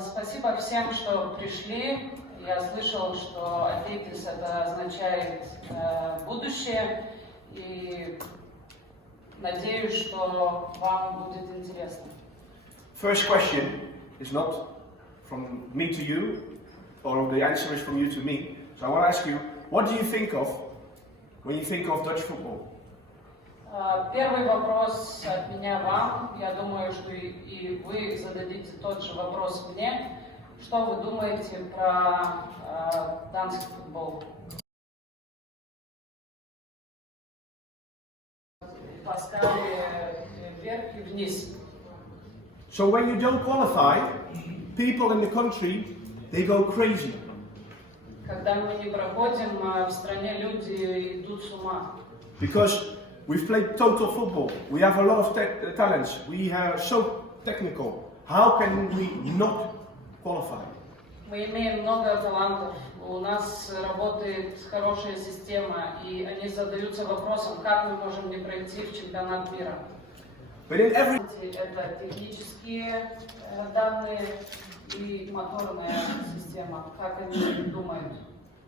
Спасибо всем, что пришли. Я слышал, что Атейтис это означает будущее, и надеюсь, что вам будет интересно. First question is not from me to you, or the answer is from you to me. So I want to ask you, what do you think of when you think of Dutch football? Первый вопрос от меня вам. Я думаю, что и вы зададите тот же вопрос мне. Что вы думаете про данский футбол? Таскали вверх и вниз. So when you don't qualify, people in the country, they go crazy. Когда мы не проходим, в стране люди идут с ума. Because we've played total football. We have a lot of talents. We are so technical. How can we not qualify? Мы имеем много талантов. У нас работает хорошая система, и они задаются вопросом, как мы можем не пройти в чемпионат мира. Это технические данные и моторная система, как они думают.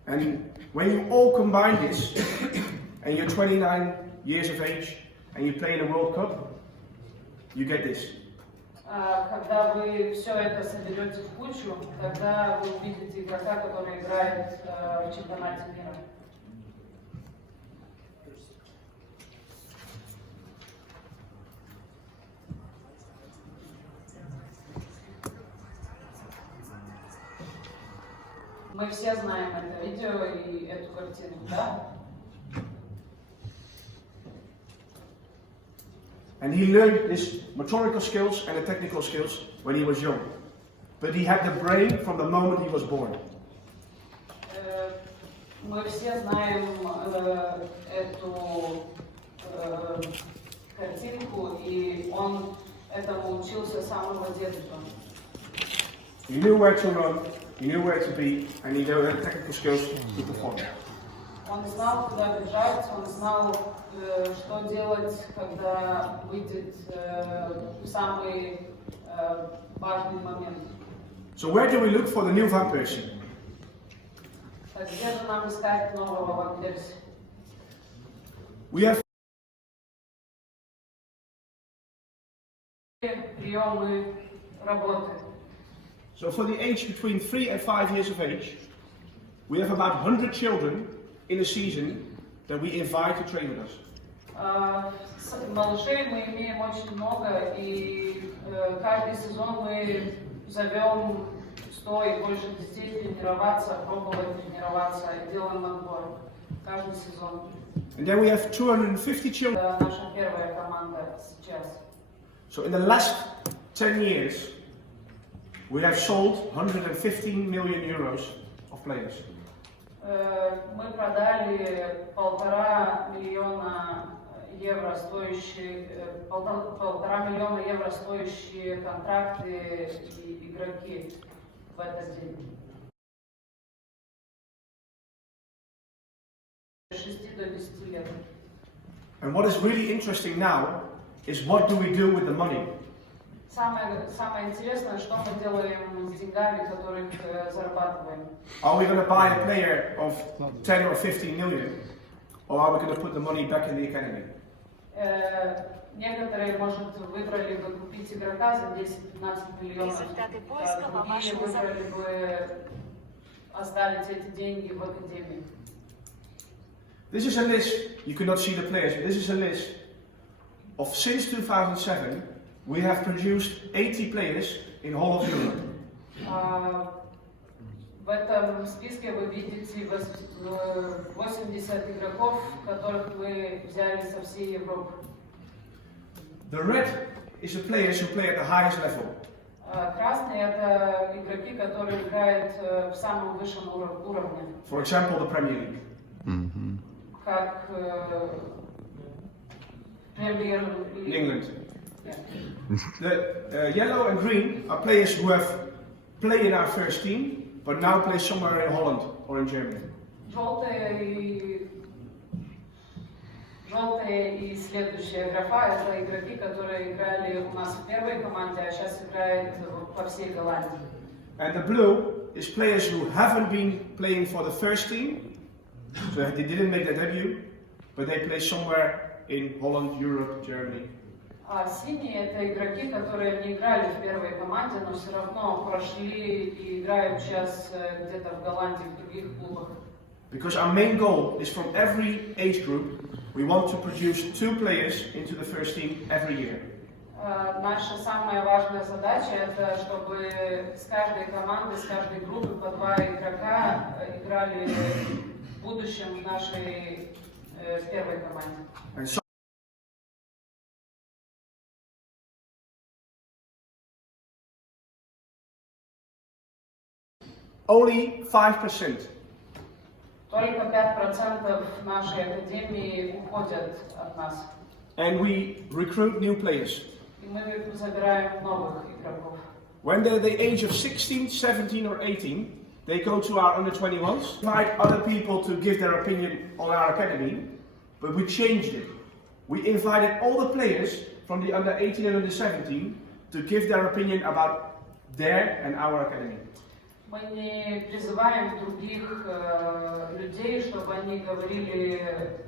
And when you all combine this, and you're 29 years of age, and you play in a World Cup, you get this. Когда вы все это соберете в кучу, тогда вы увидите игрока, который играет в чемпионате мира. Мы все знаем это видео и эту картину, да? And he learned his motorical skills and the technical skills when he was young. But he had the brain from the moment he was born. Мы все знаем эту картинку, и он этому учился с самого детства. He knew where to run, he knew where to be, and he knew the technical skills to perform. Он знал, куда бежать, он знал, что делать, когда выйдет самый важный момент. So where do we look for the new Van Persie? Так где же нам искать нового Ван Перси? We have приемы работы. So for the age between 3 and 5 years of age, we have about 100 children in a season that we invite to train with us. Малышей мы имеем очень много, и каждый сезон мы зовем 100 и больше детей тренироваться, пробовать тренироваться, и делаем отбор каждый сезон. And then we have 250 children. Это наша первая команда сейчас. So in the last 10 years, we have sold 115 million euros of players. Мы продали 1,5 миллиона евро стоящие, 1,5 миллиона евро стоящие контракты и игроки в этот день. 6 до 10 лет. And what is really interesting now is what do we do with the money? Самое интересное, что мы делаем с деньгами, которых зарабатываем. Are we going to buy a player of 10 or 15 million, or are we going to put the money back in the academy? Некоторые, может, выбрали бы купить игрока за 10-15 миллионов, другие выбрали бы оставить эти деньги в академии. This is a list, you cannot see the players, but this is a list of since 2007, we have produced 80 players in whole of Europe. В этом списке вы видите 80 игроков, которых мы взяли со всей Европы. The red is the players who play at the highest level. Красные это игроки, которые играют в самом высшем уровне. For example, the Premier League. Как Premier League. In England. Yeah. The yellow and green are players who have played in our first team, but now play somewhere in Holland or in Germany. Желтые и Желтая и следующая графа — это игроки, которые играли у нас в первой команде, а сейчас играют по всей Голландии. And the blue is players who haven't been playing for the first team, so they didn't make their debut, but they play somewhere in Holland, Europe, Germany. А синие — это игроки, которые не играли в первой команде, но все равно прошли и играют сейчас где-то в Голландии, в других клубах. Because our main goal is from every age group, we want to produce 2 players into the first team every year. Наша самая важная задача — это чтобы с каждой команды, с каждой группы по 2 игрока играли в будущем в нашей первой команде. And so only 5%. Только 5% нашей академии уходят от нас. And we recruit new players. И мы забираем новых игроков. When they're the age of 16, 17 or 18, they go to our under-21s, invite other people to give their opinion on our academy, but we changed it. We invited all the players from the under-18 and under-17 to give their opinion about their and our academy. Мы не призываем других людей, чтобы они говорили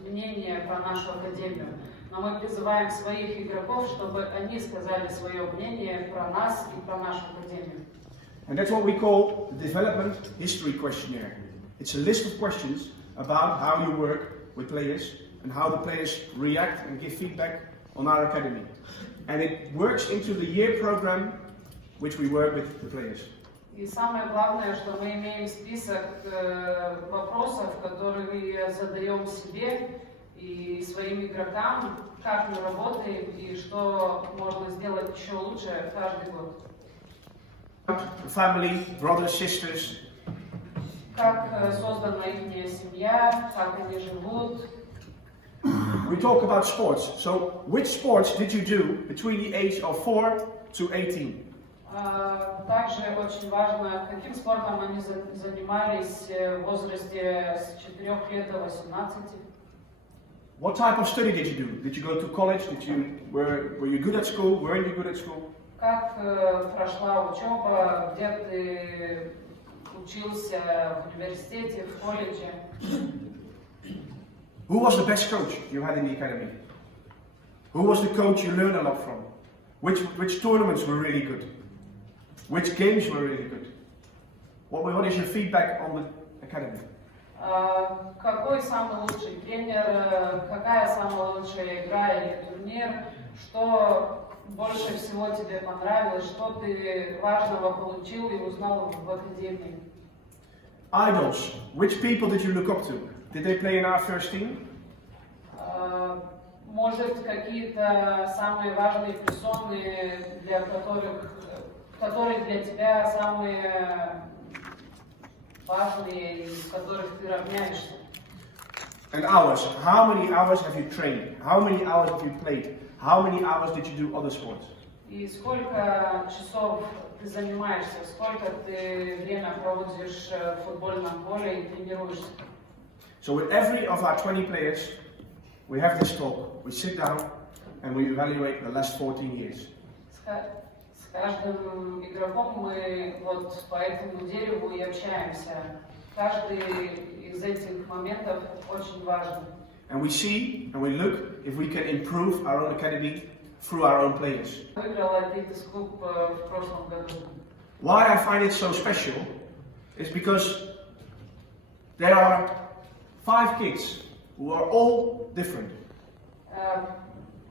мнение про нашу академию, но мы призываем своих игроков, чтобы они сказали свое мнение про нас и про нашу академию. And that's what we call the Development History Questionnaire. It's a list of questions about how you work with players and how the players react and give feedback on our academy. And it works into the year program which we work with the players. И самое главное, что мы имеем список вопросов, которые задаем себе и своим игрокам, как мы работаем и что можно сделать еще лучше каждый год. Family, brothers, sisters. Как создана их семья, как они живут. We talk about sports. So, which sports did you do between the age of 4 to 18? Также очень важно, каким спортом они занимались в возрасте с 4 лет до 18. What type of study did you do? Did you go to college? Were you good at school? Weren't you good at school? Как прошла учеба? Где ты учился в университете, в колледже? Who was the best coach you had in the academy? Who was the coach you learned a lot from? Which tournaments were really good? Which games were really good? What is your feedback on the academy? Какой самый лучший тренер? Какая самая лучшая игра или турнир? Что больше всего тебе понравилось? Что ты важного получил и узнал в академии? Idols. Which people did you look up to? Did they play in our first team? Может, какие-то самые важные персоны, которые для тебя самые важные, из которых ты равняешься. And hours. How many hours have you trained? How many hours have you played? How many hours did you do other sports? И сколько часов ты занимаешься, сколько ты время проводишь в футбольном поле и тренируешься? So with every of our 20 players, we have this talk. We sit down and we evaluate the last 14 years. С каждым игроком мы вот по этому дереву и общаемся. Каждый из этих моментов очень важен. And we see and we look if we can improve our own academy through our own players. Выиграла Adidas Cup в прошлом году. Why I find it so special is because there are 5 kids who are all different.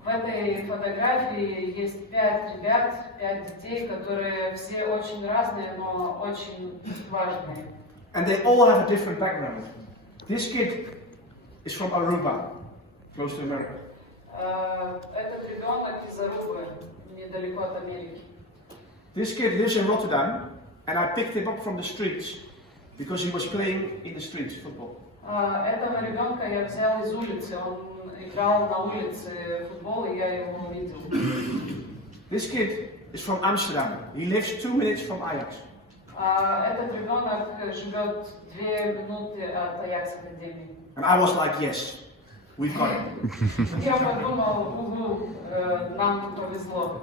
В этой фотографии есть 5 ребят, 5 детей, которые все очень разные, но очень важные. And they all have a different background. This kid is from Aruba, close to America. Этот ребенок из Арубы, недалеко от Америки. This kid lives in Rotterdam, and I picked him up from the streets because he was playing in the streets football. Этого ребенка я взял из улицы, он играл на улице футбол, и я его увидел. This kid is from Amsterdam. He lives 2 minutes from Ajax. Этот ребенок живет 2 минуты от Аякс Академии. And I was like, yes, we've got it. Я подумал, нам повезло.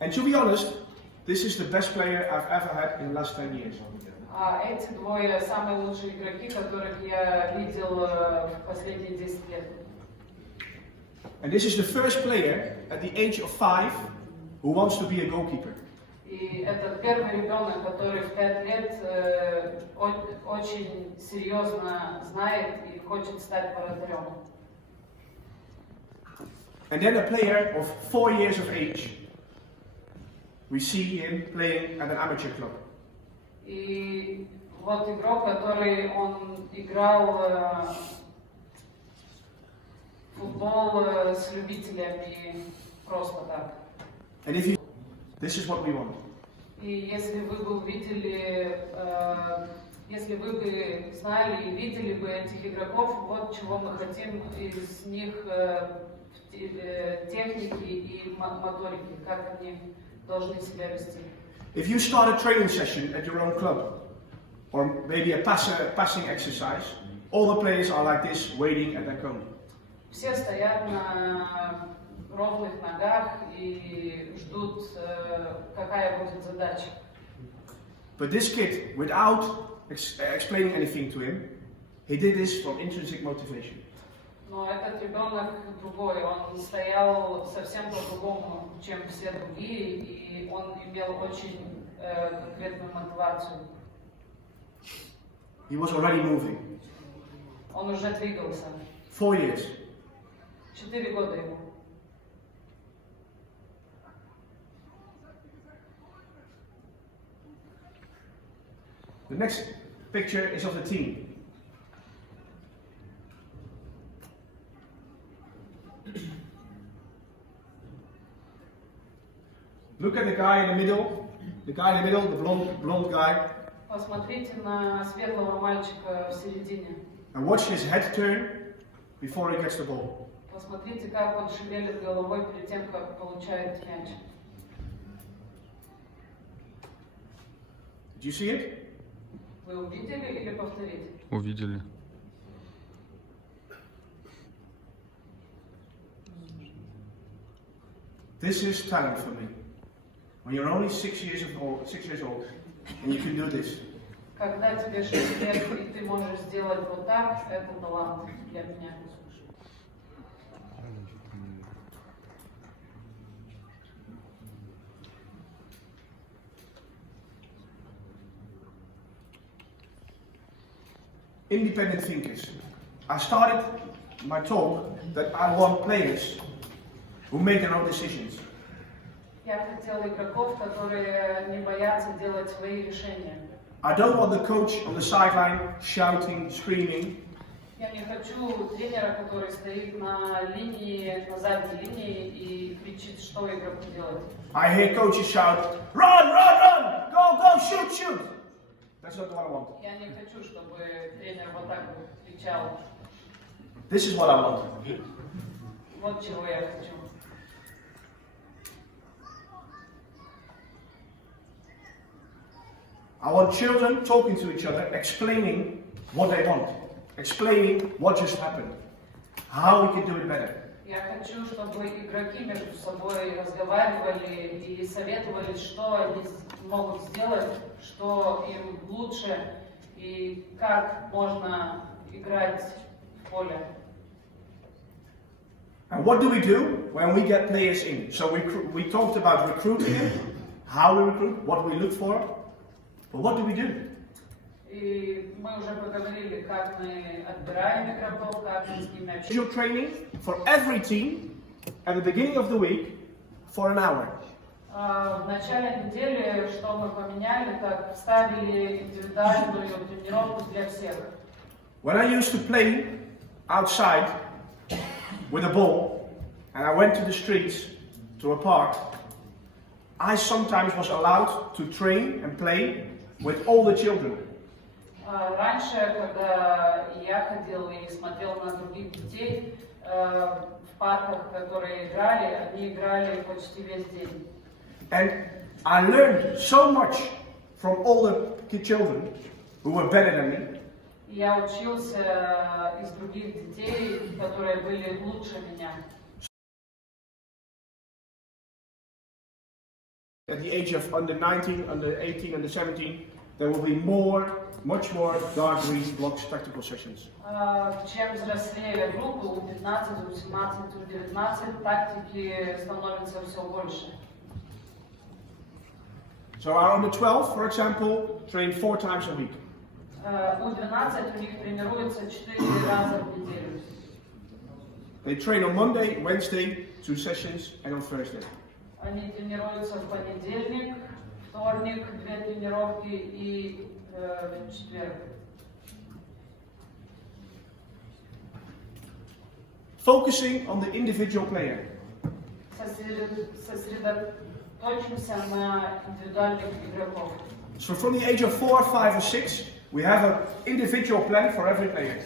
And to be honest, this is the best player I've ever had in the last 10 years. Эти двое самые лучшие игроки, которых я видел в последние 10 лет. And this is the first player at the age of 5 who wants to be a goalkeeper. И это первый ребенок, который в 5 лет очень серьезно знает и хочет стать вратарем. And then a player of 4 years of age, we see him playing at an amateur club. И вот игрок, который он играл футбол с любителями просто так. And if you, this is what we want. И если вы бы увидели, если вы бы знали и видели бы этих игроков, вот чего мы хотим из них техники и моторики, как они должны себя вести. If you start a training session at your own club, or maybe a passing exercise, all the players are like this, waiting at their cone. Все стоят на ровных ногах и ждут, какая будет задача. But this kid, without explaining anything to him, he did this from intrinsic motivation. Но этот ребенок другой, он стоял совсем по-другому, чем все другие, и он имел очень конкретную мотивацию. He was already moving. Он уже двигался. 4 years. 4 года ему. The next picture is of the team. Look at the guy in the middle. The guy in the middle, the blonde guy. Посмотрите на светлого мальчика в середине. And watch his head turn before he gets the ball. Посмотрите, как он шевелит головой перед тем, как получает мяч. Did you see it? Вы увидели или повторите? Увидели. This is talent for me. When you're only 6 years old, and you can do this. Когда тебе 6 лет и ты можешь сделать вот так, это талант для меня. Independent thinkers. I started my talk that I want players who make their own decisions. Я хотела игроков, которые не боятся делать свои решения. I don't want the coach on the sideline shouting, screaming. Я не хочу тренера, который стоит на линии, на задней линии и кричит, что игроку делать. I hear coaches shout, run, run, run, go, go, shoot, shoot. That's not what I want. Я не хочу, чтобы тренер вот так вот кричал. This is what I want. Вот чего я хочу. I want children talking to each other, explaining what they want, explaining what just happened, how we can do it better. Я хочу, чтобы игроки между собой разговаривали и советовали, что они могут сделать, что им лучше и как можно играть в поле. And what do we do when we get players in? So we talked about recruiting, how we recruit, what we look for, but what do we do? И мы уже поговорили, как мы отбираем игроков, как мы с ними общаемся. Visual training for every team at the beginning of the week for an hour. В начале недели, что мы поменяли, так вставили индивидуальную тренировку для всех. When I used to play outside with a ball and I went to the streets, to a park, I sometimes was allowed to train and play with all the children. Раньше, когда я ходил и смотрел на других детей в парках, которые играли, они играли почти весь день. And I learned so much from all the children who were better than me. Я учился из других детей, которые были лучше меня. At the age of under 19, under 18, under 17, there will be much more dark green blocks tactical sessions. Чем взрослее группы, у 15, у 17, у 19, тактики становятся все больше. So our under 12, for example, train 4 times a week. У 12 у них тренируется 4 раза в неделю. They train on Monday, Wednesday, 2 sessions, and on Thursday. Они тренируются в понедельник, вторник, 2 тренировки и в четверг. Focusing on the individual player. Сосредоточимся на индивидуальных игроков. So from the age of 4, 5, or 6, we have an individual plan for every player.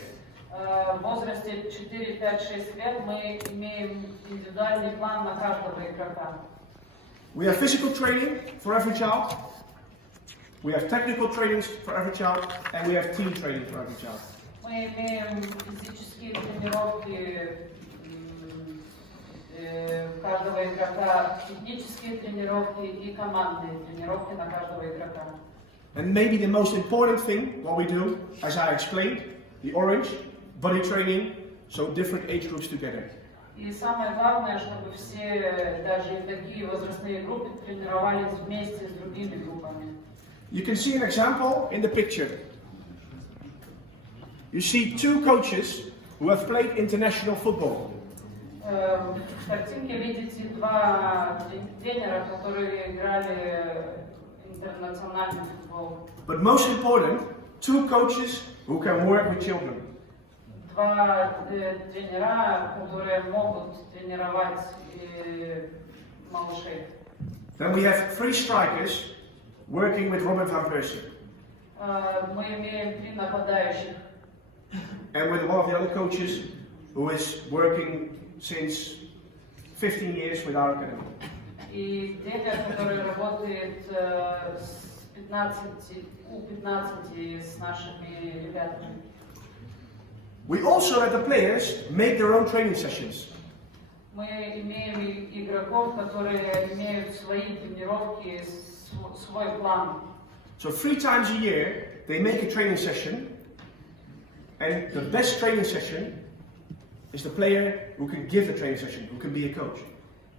В возрасте 4, 5, 6 лет мы имеем индивидуальный план на каждого игрока. We have physical training for every child, we have technical trainings for every child, and we have team training for every child. Мы имеем физические тренировки каждого игрока, технические тренировки и командные тренировки на каждого игрока. And maybe the most important thing, what we do, as I explained, the orange, body training, so different age groups together. И самое главное, чтобы все, даже такие возрастные группы, тренировались вместе с другими группами. You can see an example in the picture. You see 2 coaches who have played international football. В картинке видите 2 тренера, которые играли интернациональный футбол. But most important, 2 coaches who can work with children. 2 тренера, которые могут тренировать малышей. Then we have 3 strikers working with Robin van Persie. Мы имеем 3 нападающих. And with one of the other coaches who is working since 15 years with our academy. И тренер, который работает с 15 с нашими ребятами. We also let the players make their own training sessions. Мы имеем игроков, которые имеют свои тренировки, свой план. So 3 times a year they make a training session, and the best training session is the player who can give the training session, who can be a coach.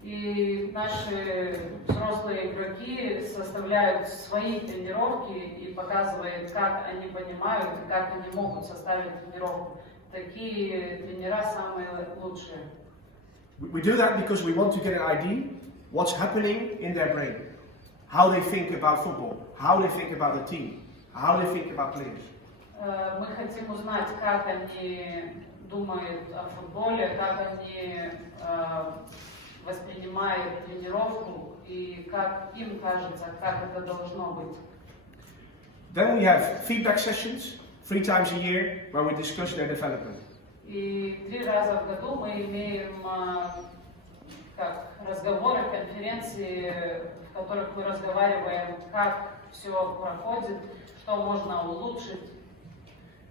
И наши взрослые игроки составляют свои тренировки и показывают, как они понимают и как они могут составить тренировку. Такие тренера самые лучшие. We do that because we want to get an idea what's happening in their brain, how they think about football, how they think about the team, how they think about players. Мы хотим узнать, как они думают о футболе, как они воспринимают тренировку и как им кажется, как это должно быть. Then we have feedback sessions 3 times a year where we discuss their development. И 3 раза в году мы имеем разговоры, конференции, в которых мы разговариваем, как все проходит, что можно улучшить.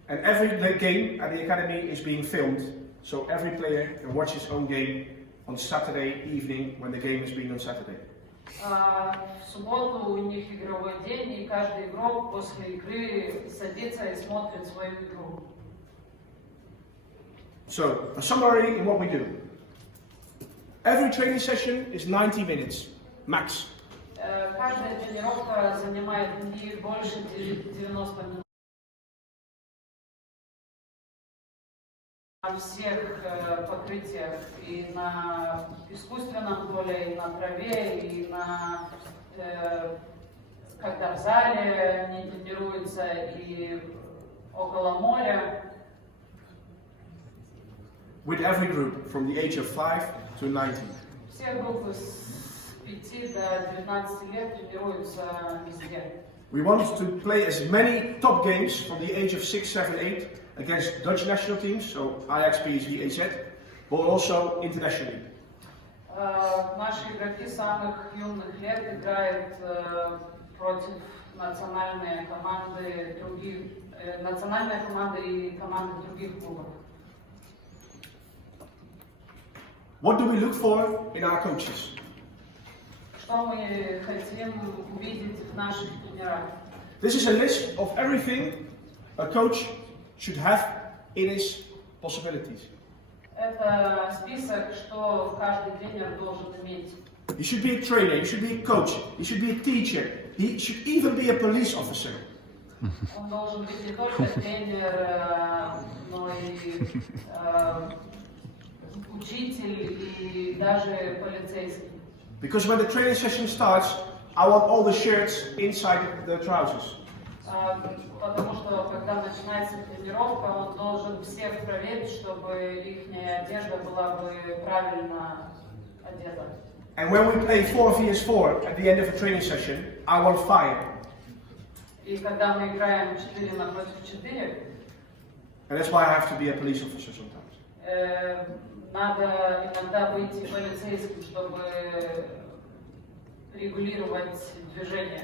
And every game at the academy is being filmed, so every player can watch his own game on Saturday evening when the game is being on Saturday. В субботу у них игровой день, и каждый игрок после игры садится и смотрит свою игру. So, a summary in what we do. Every training session is 90 minutes, max. Каждая тренировка занимает не больше 90 минут. На всех покрытиях, и на искусственном поле, и на траве, и на когда в зале они тренируются, и около моря. With every group from the age of 5 to 19. Все группы с 5 до 19 лет тренируются везде. We want to play as many top games from the age of 6, 7, 8 against Dutch national teams, so Ajax, PSV, AZ, but also internationally. Наши игроки самых юных лет играют против национальной команды других национальная команда и команды других клубов. What do we look for in our coaches? Что мы хотим увидеть в наших тренерах? This is a list of everything a coach should have in his possibilities. Это список, что каждый тренер должен иметь. He should be a trainer, he should be a coach, he should be a teacher, he should even be a police officer. Он должен быть не только тренер, но и учитель и даже полицейский. Because when the training session starts, I want all the shirts inside the trousers. Потому что когда начинается тренировка, он должен всех проверить, чтобы их одежда была бы правильно одета. And when we play 4 vs 4 at the end of a training session, I want fire. И когда мы играем 4 против 4, and that's why I have to be a police officer sometimes. Надо иногда быть полицейским, чтобы регулировать движение.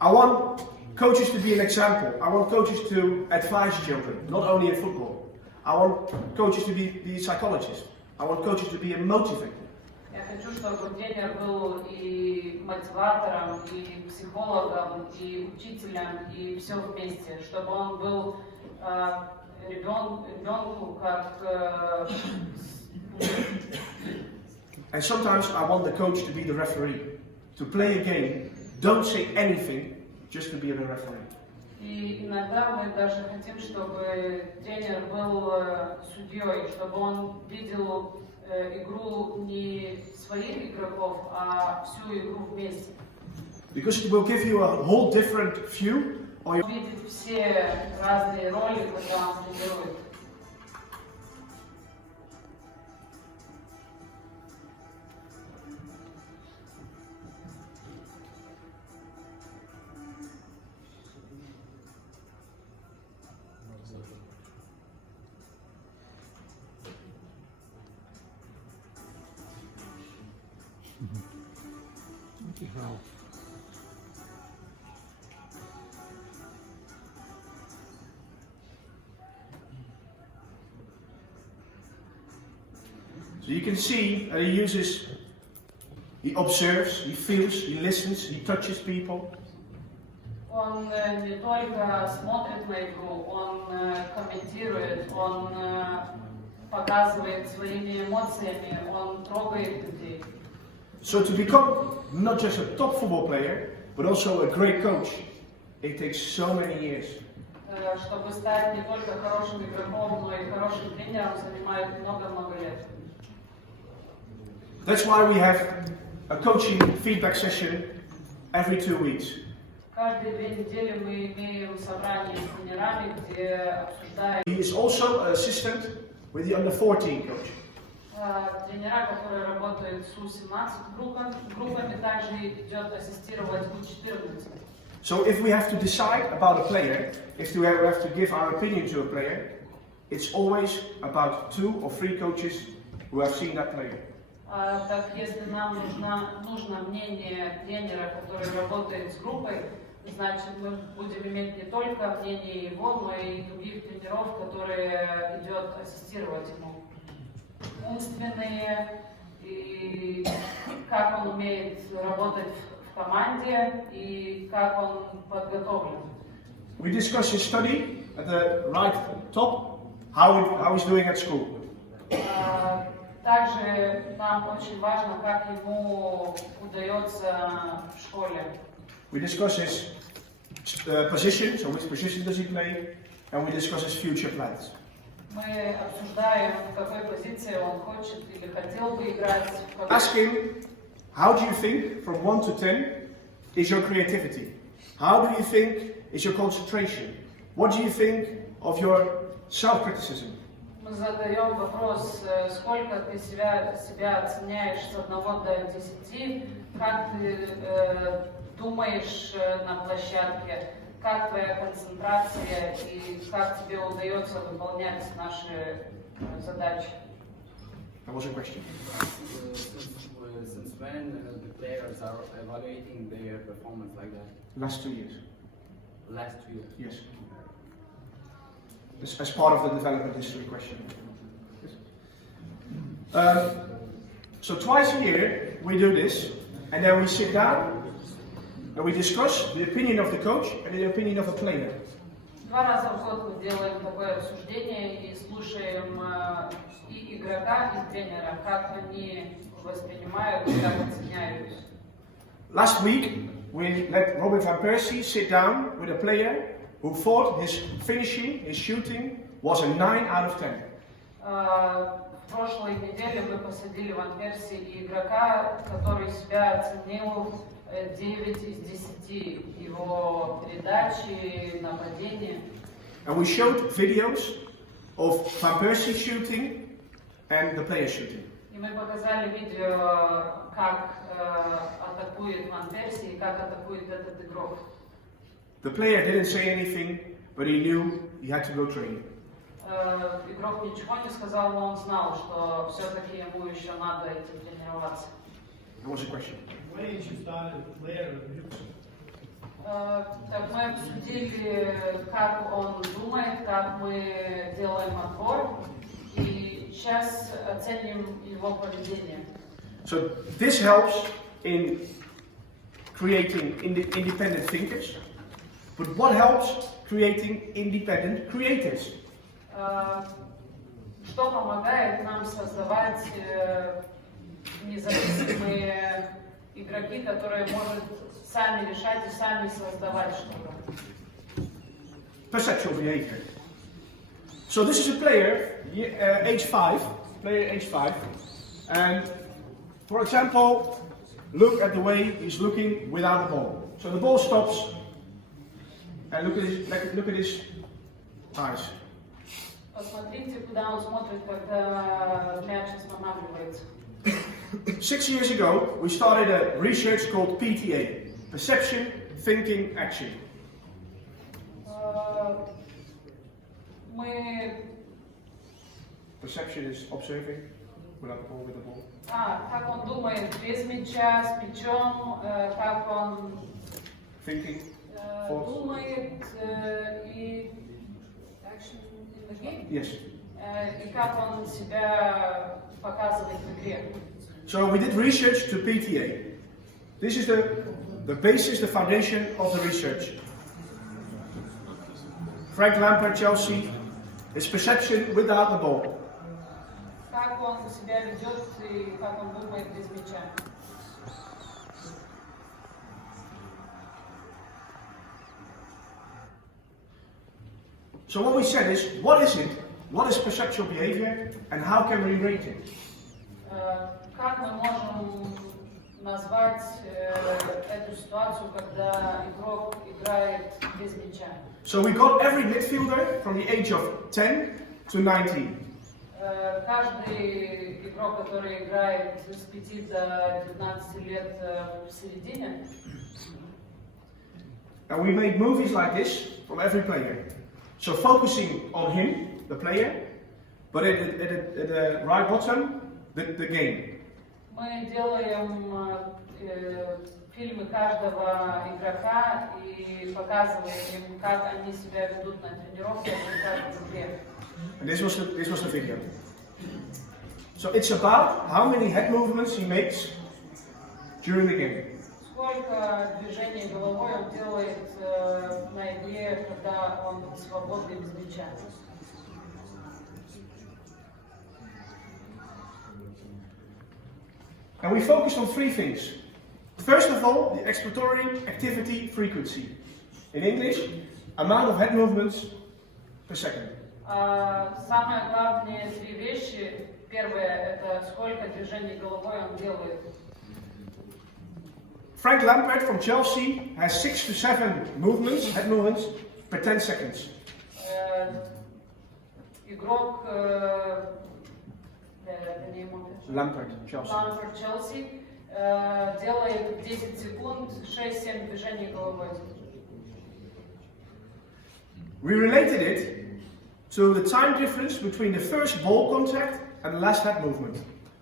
I want coaches to be an example. I want coaches to advise children, not only in football. I want coaches to be psychologists. I want coaches to be a motivator. Я хочу, чтобы тренер был и мотиватором, и психологом, и учителем, и все вместе, чтобы он был ребенку как. And sometimes I want the coach to be the referee, to play a game. Don't say anything, just to be the referee. И иногда мы даже хотим, чтобы тренер был судьей, чтобы он видел игру не своих игроков, а всю игру вместе. Because it will give you a whole different view. Видеть все разные роли, когда он тренирует. So you can see that he observes, he feels, he listens, he touches people. Он не только смотрит на игру, он комментирует, он показывает своими эмоциями, он трогает людей. So to become not just a top football player, but also a great coach, it takes so many years. Чтобы стать не только хорошим игроком, но и хорошим тренером, занимает много-много лет. That's why we have a coaching feedback session every 2 weeks. Каждые 2 недели мы имеем собрание с тренерами, где обсуждаем. He is also an assistant with the under-14 coach. Тренера, которые работают с U17 группами, также идет ассистировать U14. So if we have to decide about a player, if we have to give our opinion to a player, it's always about 2 or 3 coaches who have seen that player. Так, если нам нужно мнение тренера, который работает с группой, значит мы будем иметь не только мнение его, но и других тренеров, которые идет ассистировать ему. Умственные, и как он умеет работать в команде, и как он подготовлен. We discuss his study at the right top, how he's doing at school. Также нам очень важно, как ему удается в школе. We discuss his position, so which position does he play, and we discuss his future plans. Мы обсуждаем, в какой позиции он хочет или хотел бы играть. Ask him, how do you think from 1 to 10 is your creativity? How do you think is your concentration? What do you think of your self-criticism? Мы задаем вопрос, сколько ты себя оценяешь с 1 до 10, как ты думаешь на площадке, как твоя концентрация и как тебе удается выполнять наши задачи. That was a question. Since when the players are evaluating their performance like that? Last 2 years. Last 2 years. Yes. as part of the development history question. So twice a year we do this, and then we sit down and we discuss the opinion of the coach and the opinion of a player. 2 раза в год мы делаем такое обсуждение и слушаем и игрока, и тренера, как они воспринимают и как оценяют. Last week we let Robin van Persie sit down with a player who thought his finishing, his shooting was a 9 out of 10. В прошлой неделе мы посадили Ван Перси и игрока, который себя оценил 9 из 10 его передачи, нападения. And we showed videos of Van Persie shooting and the player shooting. И мы показали видео, как атакует Ван Перси и как атакует этот игрок. The player didn't say anything, but he knew he had to go train. Игрок ничего не сказал, но он знал, что все-таки ему еще надо идти тренироваться. There was a question. Why did you start as a player? Так мы обсудили, как он думает, как мы делаем отбор, и сейчас оценим его поведение. So this helps in creating independent thinkers, but what helps creating independent creators? Что помогает нам создавать независимые игроки, которые могут сами решать и сами создавать что-то? Perceptual behavior. So this is a player, age 5, and for example, look at the way he's looking without the ball. So the ball stops, and look at his eyes. Посмотрите, куда он смотрит, когда мяч останавливается. 6 years ago, we started a research called PTA, Perception, Thinking, Action. Perception is observing, without the ball, with the ball. Как он думает без мяча, с мячом, как он Thinking, думает и yes. И как он себя показывает в игре. So we did research to PTA. This is the basis, the foundation of the research. Frank Lampard, Chelsea, his perception without the ball. Как он себя ведет и как он думает без мяча. So what we said is, what is it? What is perceptual behavior and how can we rate it? Как мы можем назвать эту ситуацию, когда игрок играет без мяча? So we got every midfielder from the age of 10 to 19. Каждый игрок, который играет с 5 до 19 лет в середине. And we made movies like this from every player. So focusing on him, the player, but at the right bottom, the game. Мы делаем фильмы каждого игрока и показываем им, как они себя ведут на тренировках и каждой игре. And this was the video. So it's about how many head movements he makes during the game. Сколько движений головой он делает на игре, когда он свободный без мяча. And we focused on 3 things. First of all, the exploratory activity frequency. In English, amount of head movements per second. Самое главное 3 вещи. Первое – это сколько движений головой он делает. Frank Lampard from Chelsea has 6 to 7 head movements per 10 seconds. Игрок Lampard, Chelsea. Делает 10 секунд, 6-7 движений головой. We related it to the time difference between the first ball contact and the last head movement.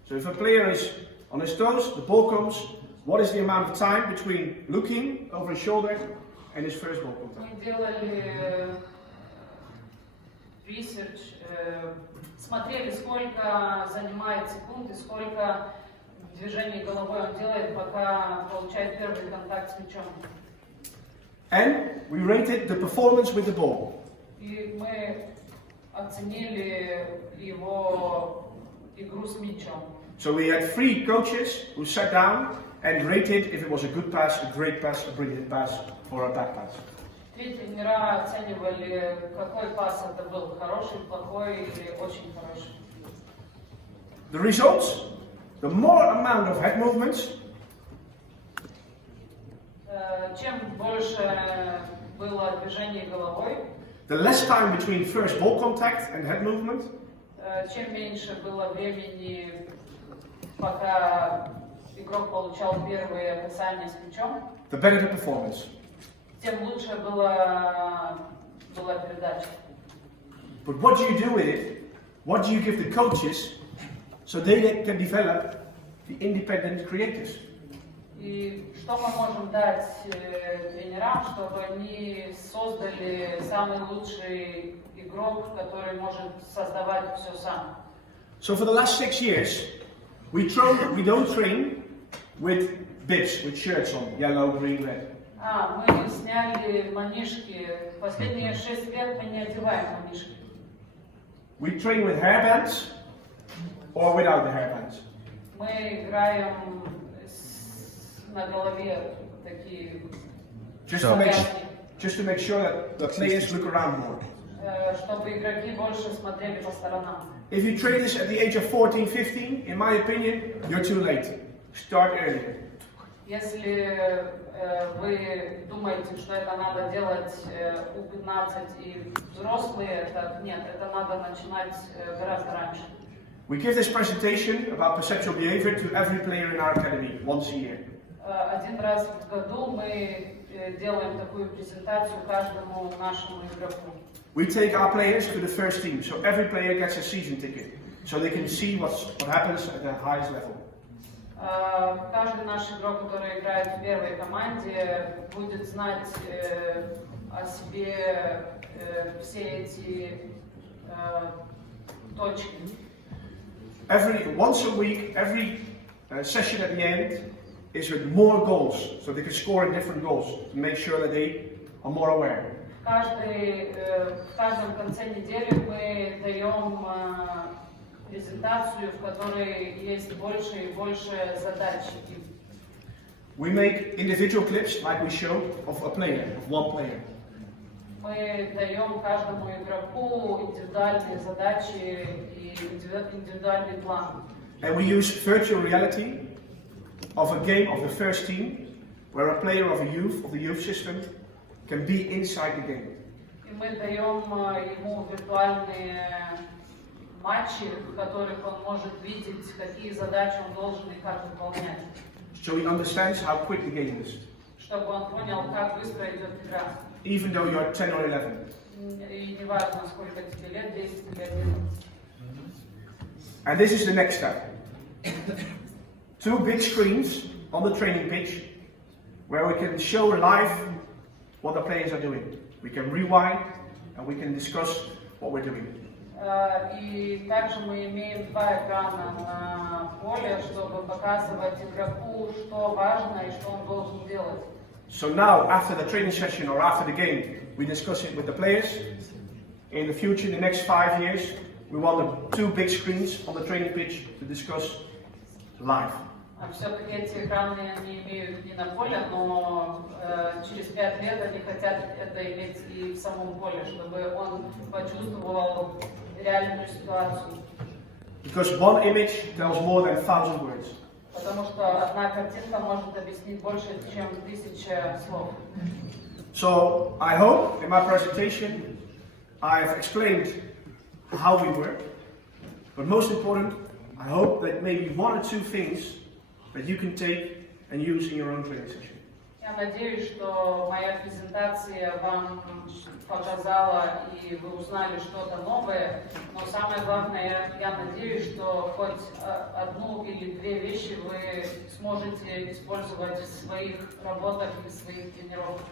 So if a player is on his toes, the ball comes, what is the amount of time between looking over his shoulder and his first ball contact? Мы делали research, смотрели, сколько занимает секунд и сколько движений головой он делает, пока получает первый контакт с мячом. And we rated the performance with the ball. И мы оценили его игру с мячом. So we had 3 coaches who sat down and rated if it was a good pass, a great pass, a brilliant pass, or a bad pass. 3 тренера оценивали, какой пас это был, хороший, плохой или очень хороший. The results, the more amount of head movements, Чем больше было движений головой, the less time between first ball contact and head movement, чем меньше было времени, пока игрок получал первые касания с мячом, the better the performance. тем лучше была передача. But what do you do with it? What do you give the coaches so they can develop the independent creators? И что мы можем дать тренерам, чтобы они создали самый лучший игрок, который может создавать все сам? So for the last 6 years, we don't train with bibs, with shirts on, yellow, green, red. Мы сняли манишки. Последние 6 лет мы не одеваем манишки. We train with hairbands or without the hairbands. Мы играем на голове такие Just повязки, to make sure that the players look around more. чтобы игроки больше смотрели по сторонам. If you train this at the age of 14, 15, in my opinion, you're too late. Start earlier. Если вы думаете, что это надо делать у 15 и взрослые, так нет, это надо начинать гораздо раньше. We give this presentation about perceptual behavior to every player in our academy once a year. Один раз в году мы делаем такую презентацию каждому нашему игроку. We take our players to the first team, so every player gets a season ticket, so they can see what happens at the highest level. Каждый наш игрок, который играет в первой команде, будет знать о себе все эти точки. Once a week, every session at the end is with more goals, so they can score in different goals to make sure that they are more aware. В каждом конце недели мы даем презентацию, в которой есть больше и больше задач. We make individual clips, like we showed, of a player, of one player. Мы даем каждому игроку индивидуальные задачи и индивидуальный план. And we use virtual reality of a game of the first team, where a player of the youth system, can be inside the game. И мы даем ему виртуальные матчи, в которых он может видеть, какие задачи он должен и как выполнять. So he understands how quick the game is. Чтобы он понял, как быстро идет игра. Even though you're 10 or 11. И не важно, сколько тебе лет, 10 или 11. And this is the next step. 2 big screens on the training pitch, where we can show live what the players are doing. We can rewind and we can discuss what we're doing. И также мы имеем 2 экрана на поле, чтобы показывать игроку, что важно и что он должен делать. So now, after the training session or after the game, we discuss it with the players. In the future, in the next 5 years, we want the 2 big screens on the training pitch to discuss live. Все-таки эти экраны они имеют не на поле, но через 5 лет они хотят это иметь и в самом поле, чтобы он почувствовал реальную ситуацию. Because one image tells more than 1,000 words. Потому что одна картинка может объяснить больше, чем 1000 слов. So I hope in my presentation I have explained how we work, but most important, I hope that maybe 1 or 2 things that you can take and use in your own training session. Я надеюсь, что моя презентация вам показала и вы узнали что-то новое, но самое главное, я надеюсь, что хоть 1 или 2 вещи вы сможете использовать в своих работах и в своих тренировках.